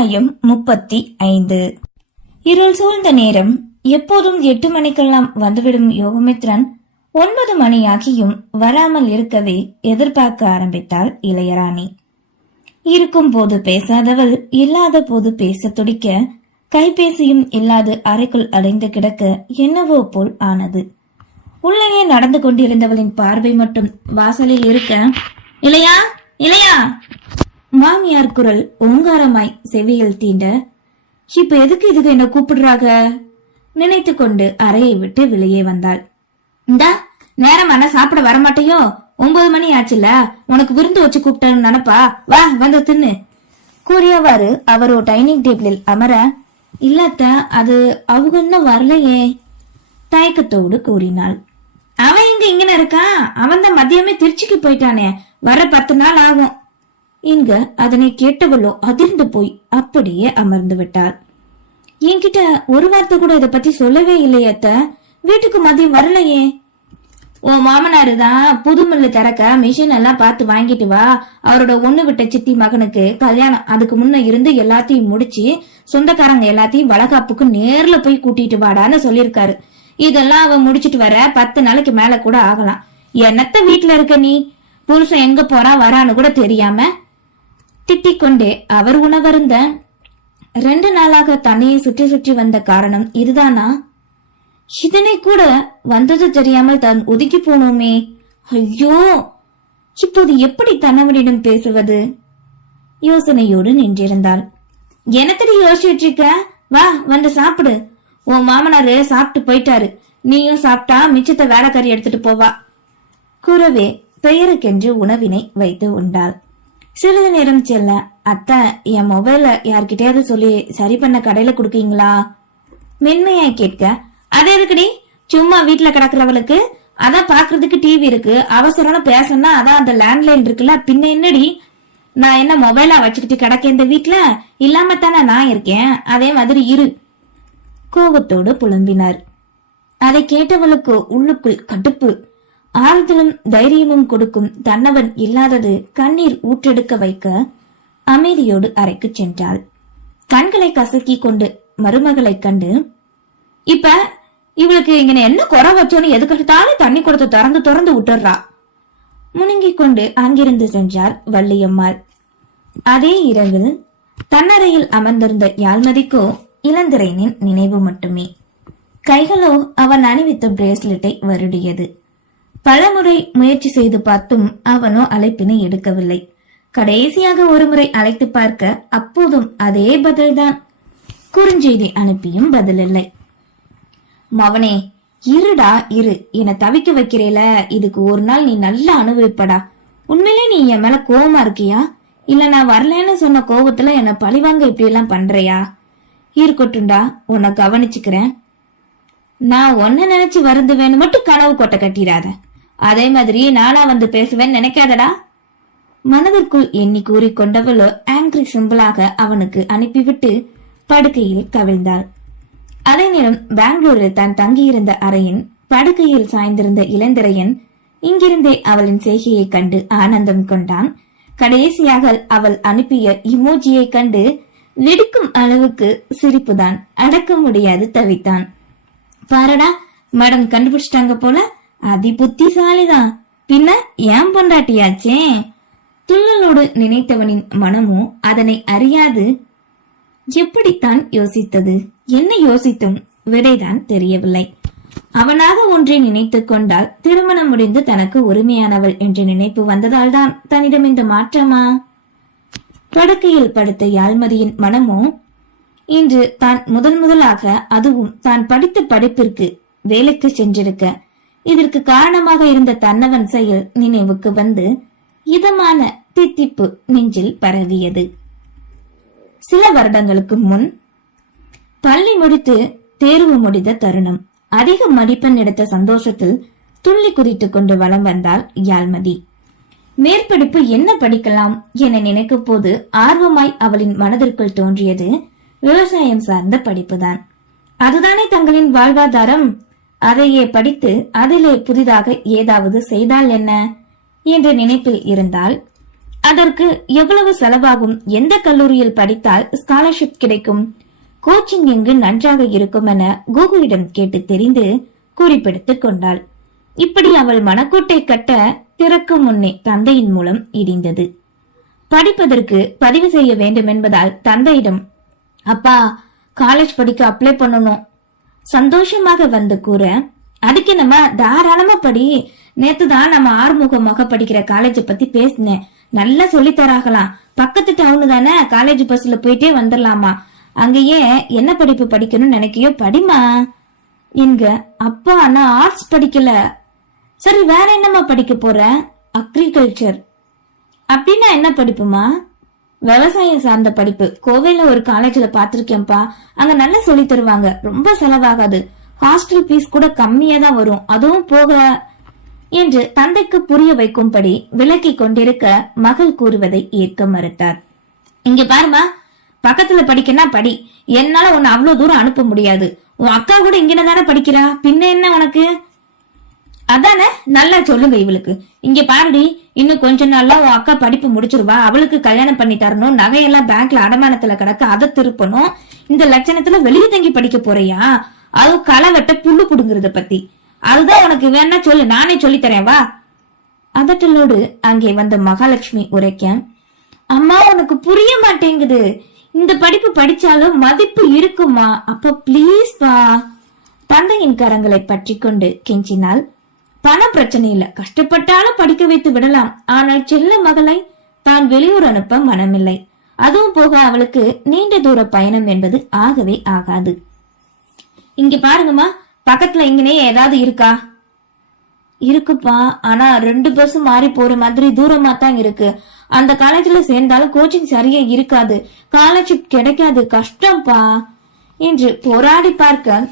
அத்தியாயம் 35. இருள் சூழ்ந்த நேரம். எப்போதும் 8 மணிக்கெல்லாம் வந்துவிடும் யோகமித்ரன் 9 மணியாகியும் வராமல் இருக்கவே எதிர்பார்க்க ஆரம்பித்தாள் இளையராணி. இருக்கும் போது பேசாதவள் இல்லாத போது பேச துடிக்க, கைபேசியும் இல்லாது அறைக்குள் அடைந்து கிடக்க என்னவோ போல் ஆனது. உள்ளே நடந்து கொண்டிருந்தவளின் பார்வை மட்டும் வாசலில் இருக்க, இளையா இளையா மாமியார் குரல் ஓங்காரமாய் செவியில் தீண்ட, இப்ப எதுக்கு இதுக்கு என்ன கூப்பிடுறாங்க நினைத்து கொண்டு அறையை விட்டு வெளியே வந்தாள். இந்தா நேரமான சாப்பிட வரமாட்டையோ, 9 மணி ஆச்சுல, உனக்கு விருந்து வச்சு கூப்பிட்டேன்னு நினைப்பா, வா வந்து தின்னு கூறியவாறு அவரோ டைனிங் டேபிளில் அமர, இல்லாத்த அது அவங்க இன்னும் வரலையே தயக்கத்தோடு கூறினாள். அவன் இங்கன இருக்கான், அவன் தான் மதியமே திருச்சிக்கு போயிட்டானே, வர 10 நாள் ஆகும். இங்க அதனை கேட்டவளோ அதிர்ந்து போய் அப்படியே அமர்ந்து விட்டாள். என்கிட்ட ஒரு வார்த்தை கூட இத பத்தி சொல்லவே இல்லையத்த, வீட்டுக்கு மதியம் வரலையே. ஓ மாமனாரு தான் புது மில்லு திறக்க மிஷின் எல்லாம் பார்த்து வாங்கிட்டு வா, அவரோட ஒண்ணு விட்ட சித்தி மகனுக்கு கல்யாணம், அதுக்கு முன்ன இருந்து எல்லாத்தையும் முடிச்சு சொந்தக்காரங்க எல்லாத்தையும் வளகாப்புக்கு நேர்ல போய் கூட்டிட்டு வாடான்னு சொல்லிருக்காரு. இதெல்லாம் அவன் முடிச்சிட்டு வர 10 நாளைக்கு மேல கூட ஆகலாம். என்னத்த வீட்டுல இருக்க நீ, புருஷன் எங்க போறா வரான்னு கூட தெரியாம திட்டிக் கொண்டே அவர் உணவருந்த 2 நாளாக தன்னையை சுற்றி சுற்றி வந்த காரணம் இதுதானா? இதனை கூட வந்தது தெரியாமல் தான் ஒதுக்கி போனோமே. ஐயோ, இப்போது எப்படி கணவனிடம் பேசுவது யோசனையோடு நின்றிருந்தாள். என்னத்தடி யோசிச்சுட்டு இருக்க, வா வந்து சாப்பிடு. உன் மாமனாரு சாப்பிட்டு போயிட்டாரு, நீயும் சாப்பிட்டா மிச்சத்தை வேலைக்காரி எடுத்துட்டு போவா கூறவே பெயருக்கென்று உணவினை வைத்து உண்டாள். சிறிது நேரம் செல்ல, அத்தை என் மொபைல யார்கிட்டயாவது சொல்லி சரி பண்ண கடையில குடுக்கீங்களா மென்மையாய் கேட்க, அதே இருக்குடி, சும்மா வீட்டுல கிடக்குறவளுக்கு அதான் பாக்குறதுக்கு டிவி இருக்கு, அவசரம் பேசணும்னா அதான் அந்த லேண்ட்லைன் இருக்குல்ல, பின்ன என்னடி, நான் என்ன மொபைலா வச்சுக்கிட்டு கிடக்க இந்த வீட்டுல, இல்லாம தானே நான் இருக்கேன், அதே மாதிரி இரு கோபத்தோடு புலம்பினார். அதை கேட்டவளுக்கு உள்ளுக்குள் கடுப்பு. ஆறுதலும் தைரியமும் கொடுக்கும் தன்னவன் இல்லாதது கண்ணீர் ஊற்றெடுக்க வைக்க அமைதியோடு அறைக்கு சென்றாள். கண்களை கசக்கி கொண்டு மருமகளை கண்டு, இப்ப இவளுக்கு இங்க என்ன குறை வச்சோன்னு எதுக்கிட்டாலும் தண்ணி கொடுத்து திறந்து திறந்து விட்டுறா முணுங்கிக் கொண்டு அங்கிருந்து சென்றார் வள்ளியம்மாள். அதே இரவில் தன்னறையில் அமர்ந்திருந்த யாழ்மதிக்கோ இளந்திரையனின் நினைவு மட்டுமே. கைகளோ அவன் அணிவித்த பிரேஸ்லெட்டை வருடியது. பலமுறை முயற்சி செய்து பார்த்தும் அவனோ அழைப்பினை எடுக்கவில்லை. கடைசியாக ஒருமுறை அழைத்து பார்க்க அப்போதும் அதே பதில்தான். குறுஞ்செய்தி அனுப்பியும் பதிலில்லை. மவனே இருடா இரு, என தவிக்க வைக்கிறேல, இதுக்கு ஒரு நாள் நீ நல்லா அனுபவிப்படா. உண்மையிலே நீ என் மேல கோவமா இருக்கியா, இல்ல நான் வரலன்னு சொன்ன கோபத்துல என்ன பழிவாங்க இப்படி எல்லாம் பண்றியா? இருக்கட்டும்டா, உன்னை கவனிச்சுக்கிறேன். நான் ஒன்ன நினைச்சு வருந்துவேன்னு மட்டும் கனவு கொட்ட கட்டிடாத. அதே மாதிரி நானா வந்து பேசுவேன்னு நினைக்காதடா மனதிற்குள் எண்ணி கூறிக்கொண்டவளோ ஆங்கிரி சிம்பிளாக அவனுக்கு அனுப்பிவிட்டு படுக்கையில் கவிழ்ந்தாள். அதே நேரம் பெங்களூரில் தான் தங்கியிருந்த அறையின் படுக்கையில் சாய்ந்திருந்த இளந்திரையன் இங்கிருந்தே அவளின் செய்கையை கண்டு ஆனந்தம் கொண்டான். கடைசியாக அவள் அனுப்பிய இமோஜியை கண்டு வெடிக்கும் அளவுக்கு சிரிப்புதான் அடக்க முடியாது தவித்தான். பாரடா, மேடம் கண்டுபிடிச்சிட்டாங்க போல, அதி புத்திசாலிதான், பின்ன ஏன் பொண்டாட்டியாச்சே துள்ளலோடு நினைத்தவனின் மனமோ அதனை அறியாது எப்படித்தான் யோசித்தது, என்ன யோசித்தும் விடைதான் தெரியவில்லை. அவனாக ஒன்றை நினைத்துக் கொண்டால் திருமணம் முடிந்து தனக்கு உரிமையானவள் என்ற நினைப்பு வந்ததால் தான் தன்னிடம் இந்த மாற்றமா? படுக்கையில் படுத்த யாழ்மதியின் மனமோ இன்று தான் முதலாக, அதுவும் தான் படித்த படிப்பிற்கு வேலைக்கு சென்றிருக்க இதற்கு காரணமாக இருந்த தன்னவன் செயல் நினைவுக்கு வந்து இதமான தித்திப்பு நெஞ்சில் பரவியது. சில வருடங்களுக்கு முன் பள்ளி முடித்து தேர்வு முடிந்த தருணம். அதிக மதிப்பெண் எடுத்த சந்தோஷத்தில் துள்ளி குதித்துக் கொண்டு வலம் வந்தாள் யாழ்மதி. மேற்படிப்பு என்ன படிக்கலாம் என நினைக்கும் போது ஆர்வமாய் அவளின் மனதிற்குள் தோன்றியது விவசாயம் சார்ந்த படிப்புதான். அதுதானே தங்களின் வாழ்வாதாரம். அதையே படித்து அதிலே புதிதாக ஏதாவது செய்தால் என்ன என்ற நினைப்பில் இருந்தால் அதற்கு எவ்வளவு செலவாகும், எந்த கல்லூரியில் படித்தால் ஸ்காலர்ஷிப் கிடைக்கும், கோச்சிங் எங்கு நன்றாக இருக்கும் என கூகுளிடம் கேட்டு தெரிந்து குறிப்பெடுத்துக் கொண்டாள். இப்படி அவள் மனக்கோட்டை கட்ட திறக்கும் முன்னே தந்தையின் மூலம் இடிந்தது. படிப்பதற்கு பதிவு செய்ய வேண்டும் என்பதால் தந்தையிடம், அப்பா காலேஜ் படிக்க அப்ளை பண்ணணும் சந்தோஷமாக வந்து கூற, அதுக்கு நம்ம தாராளமா படி, நேத்துதான் நம்ம ஆறுமுகமாக படிக்கிற காலேஜ் பத்தி பேசினேன், நல்லா சொல்லி தராகலாம், பக்கத்து டவுனு தானே, காலேஜ் பஸ்ல போயிட்டே வந்துடலாமா, அங்கேயே என்ன படிப்பு படிக்கணும்னு நினைக்கையோ படிமா என்க. அப்பா நான் ஆர்ட்ஸ் படிக்கல. சரி வேற என்னமா படிக்க போற? அக்ரிகல்ச்சர். அப்படின்னா என்ன படிப்புமா? விவசாயம் சார்ந்த படிப்பு. கோவையில ஒரு காலேஜ்ல பாத்திருக்கேன்ப்பா, அங்க நல்லா சொல்லி தருவாங்க, ரொம்ப செலவாகாது, ஹாஸ்டல் பீஸ் கூட கம்மியா தான் வரும், அதுவும் போக என்று தந்தைக்கு புரிய வைக்கும்படி விலக்கி கொண்டிருக்க மகள் கூறுவதை ஏற்க மறுத்தார். இங்க பாருமா, பக்கத்துல படிக்கனா படி, என்னால உன்னை அவ்வளவு தூரம் அனுப்ப முடியாது, உன் அக்கா கூட இங்க தானே படிக்கிறா, பின்ன என்ன உனக்கு? அதானே, நல்லா சொல்லுங்க இவளுக்கு. இங்க பாருடி, இன்னும் கொஞ்ச நாள்ல உன் அக்கா படிப்பு முடிச்சிருவா, அவளுக்கு கல்யாணம் பண்ணி தரணும், நகையெல்லாம் பேங்க்ல அடமானத்துல கிடக்க, அதை திருப்பணும், இந்த லட்சணத்துல வெளியே தங்கி படிக்க போறியா, அதுவும் களை வெட்ட புல்லு புடுங்குறத பத்தி, அதுதான் உனக்கு வேணா சொல்லு, நானே சொல்லி தரேன் வா. அதட்டலோடு அங்கே வந்த மகாலட்சுமி உரைக்க, அம்மா உனக்கு புரிய மாட்டேங்குது, இந்த படிப்பு படிச்சாலும் மதிப்பு இருக்குமா, அப்ப பிளீஸ் வா. தந்தையின் கரங்களை பற்றி கொண்டு கெஞ்சினாள். பண பிரச்சனை இல்ல, கஷ்டப்பட்டாலும் படிக்க வைத்து விடலாம், ஆனால் செல்ல மகளை தான் வெளியூர் அனுப்ப மனமில்லை, அதுவும் போக அவளுக்கு நீண்ட தூர பயணம் என்பது ஆகவே ஆகாது. இங்க பாருங்கம்மா, பக்கத்துல இங்கனே ஏதாவது இருக்கா? இருக்குப்பா, ஆனா 2 பஸ் மாறி போற மாதிரி தூரமா தான் இருக்கு, அந்த காலேஜ்ல சேர்ந்தாலும் கோச்சிங் சரியா இருக்காது, ஸ்காலர்ஷிப் கிடைக்காது, கஷ்டம்ப்பா என்று போராடி பார்க்க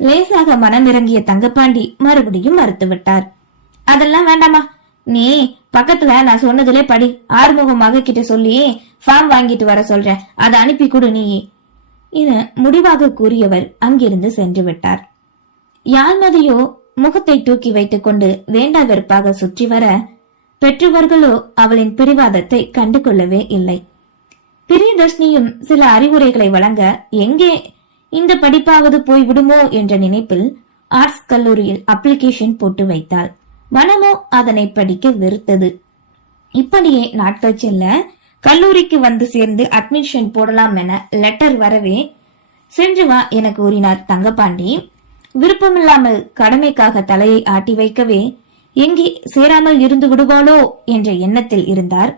லேசாக மனமிறங்கிய தங்கப்பாண்டி மறுபடியும் மறுத்து விட்டார். அதெல்லாம் வேண்டாமா, நீ பக்கத்துல நான் சொன்னதுலே படி, ஆறுமுகமாக கிட்ட சொல்லி ஃபார்ம் வாங்கிட்டு வர சொல்றேன், அதை அனுப்பி கொடு நீ என முடிவாக கூறியவர் அங்கிருந்து சென்று விட்டார். யாழ்மதியோ முகத்தை தூக்கி வைத்துக் கொண்டு வேண்டா வெறுப்பாக சுற்றி வர, பெற்றவர்களோ அவளின் பிடிவாதத்தை கண்டு கொள்ளவே இல்லை. பிரியதர்ஷினியும் சில அறிவுரைகளை வழங்க, எங்கே இந்த படிப்பாவது போய் விடுமோ என்ற நினைப்பில் ஆர்ட்ஸ் கல்லூரியில் அப்ளிகேஷன் போட்டு வைத்தாள். மனமோ அதனை படிக்க வெறுத்தது. இப்படியே நாட்கள் செல்ல, கல்லூரிக்கு வந்து சேர்ந்து அட்மிஷன் போடலாம் என லெட்டர் வரவே, சென்று வா என கூறினார் தங்கப்பாண்டி. விருப்பமில்லாமல் கடமைக்காக தலையை ஆட்டி வைக்கவே, எங்கே சேராமல் இருந்து விடுவாளோ என்ற எண்ணத்தில் இருந்தார்.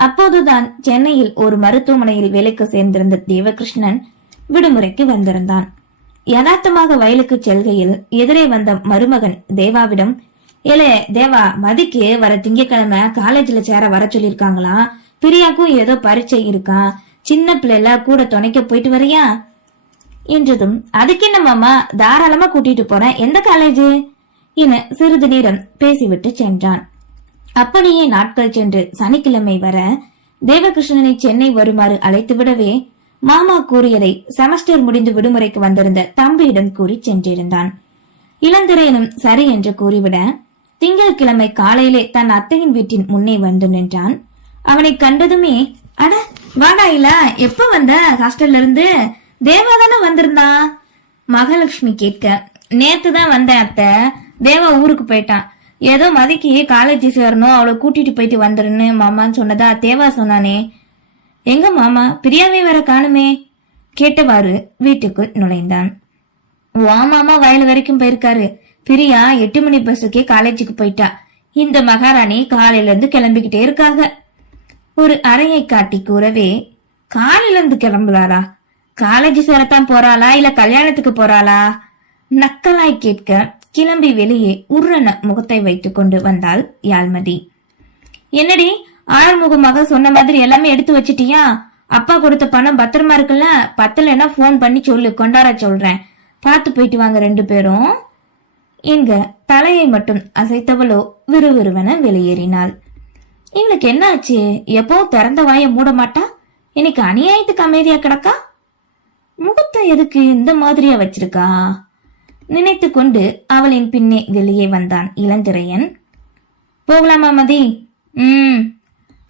அப்போதுதான் சென்னையில் ஒரு மருத்துவமனையில் வேலைக்கு சேர்ந்திருந்த தேவகிருஷ்ணன் விடுமுறைக்கு வந்திருந்தான். யதார்த்தமாக வயலுக்கு செல்கையில் எதிரே வந்த மருமகன் தேவாவிடம், ஏலே தேவா, மதிக்கு வர திங்கக்கிழமை காலேஜ்ல சேர வர சொல்லிருக்காங்களாம், பிரியாக்கும் ஏதோ பரீட்சை இருக்கா, சின்ன பிள்ளைல கூட துணைக்க போயிட்டு வரியா என்றதும், அதுக்கு என்ன மாமா, தாராளமா கூட்டிட்டு போறேன், எந்த காலேஜ் என சிறிது நேரம் பேசிவிட்டு சென்றான். அப்படியே நாட்கள் சென்று சனிக்கிழமை வர தேவகிருஷ்ணனை சென்னை வருமாறு அழைத்து விடவே, மாமா கூறியதை செமஸ்டர் முடிந்து விடுமுறைக்கு வந்திருந்த தம்பியிடம் கூறி சென்றிருந்தான். இளந்திரையனும் சரி என்று கூறிவிட, திங்கட்கிழமை காலையிலே தன் அத்தையின் வீட்டின் முன்னே வந்து நின்றான். அவனை கண்டதுமே, அட வாடா இல்ல, எப்ப வந்த ஹாஸ்டல்ல இருந்து? தேவாதானே வந்திருந்தா மகாலட்சுமி கேட்க, நேத்துதான் வந்தேன் அத்தை, தேவா ஊருக்கு போயிட்டான், ஏதோ மதிக்கு காலேஜ் சேரணும், அவளை கூட்டிட்டு போயிட்டு வந்துருன்னு மாமான்னு சொன்னதா தேவா சொன்னானே, எங்க மாமா பிரியாவே வர காணுமே கேட்டவாறு வீட்டுக்குள் நுழைந்தான். வா மாமா வயல் வரைக்கும் போயிருக்காரு, பிரியா 8 மணி பஸ்ஸுக்கே காலேஜுக்கு போயிட்டா, இந்த மகாராணி காலையில இருந்து கிளம்பிக்கிட்டே இருக்காங்க. ஒரு அறையை காட்டி கூறவே, காலையில இருந்து கிளம்புறாரா, காலேஜ் சேரத்தான் போறாளா இல்ல கல்யாணத்துக்கு போறாளா நக்கலாய் கேட்க, கிளம்பி வெளியே உருன முகத்தை வைத்துக் கொண்டு வந்தாள் யாழ்மதி. என்னடி ஆறுமுகமாக சொன்ன மாதிரி எல்லாமே எடுத்து வச்சிட்டியா? அப்பா கொடுத்த பணம் பத்திரமா இருக்குல்ல, பத்தலைன்னா போன் பண்ணி சொல்லு, கொண்டாட சொல்றேன், பார்த்து போயிட்டு வாங்க 2 பேரும் என்க தலையை மட்டும் அசைத்தவளோ விறுவிறுவென வெளியேறினாள். இவளுக்கு என்ன ஆச்சு, எப்பவும் திறந்த வாய மூட மாட்டா, இன்னைக்கு அநியாயத்துக்கு அமைதியா கிடக்கா, முகத்தை எதுக்கு இந்த மாதிரியா வச்சிருக்கா நினைத்து கொண்டு அவளின் பின்னே வெளியே வந்தான் இளந்திரையன். போகலாமா மதி?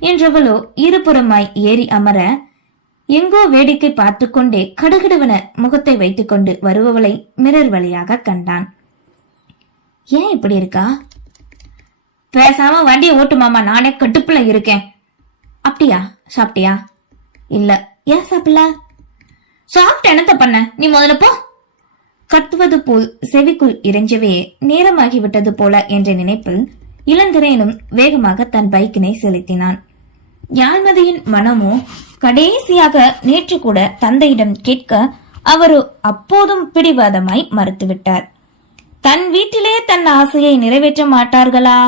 என்றவளோ இருபுறமாய் ஏறி அமர எங்கோ வேடிக்கை பார்த்து கொண்டே கடுகடுவன முகத்தை வைத்துக் கொண்டு வருபவளை மிரர் வழியாக கண்டான். ஏன் இப்படி இருக்கா? பேசாம வண்டியை ஓட்டு மாமா, நானே கட்டுப்புல இருக்கேன். அப்படியா? சாப்பிட்டியா? இல்ல. ஏன் சாப்பிடல? சாப்பிட்ட என்னத்த பண்ண, நீ முதல்ல போ. கத்துவது போல் செவிக்குள் இறைஞ்சவே நேரமாகிவிட்டது போல என்ற நினைப்பில் இளந்திரேனும் வேகமாக தன் பைக்கினை செலுத்தினான். யாழ்மதியின் மனமோ கடைசியாக நேற்று கூட தந்தையிடம் கேட்க அவரோ அப்போதும் பிடிவாதமாய் மறுத்துவிட்டார். தன் வீட்டிலே தன் ஆசையை நிறைவேற்ற மாட்டார்களா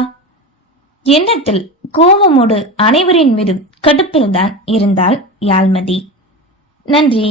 எண்ணத்தில் கோபமோடு அனைவரின் மீதும் கடுப்பில்தான் இருந்தாள் யாழ்மதி. நன்றி.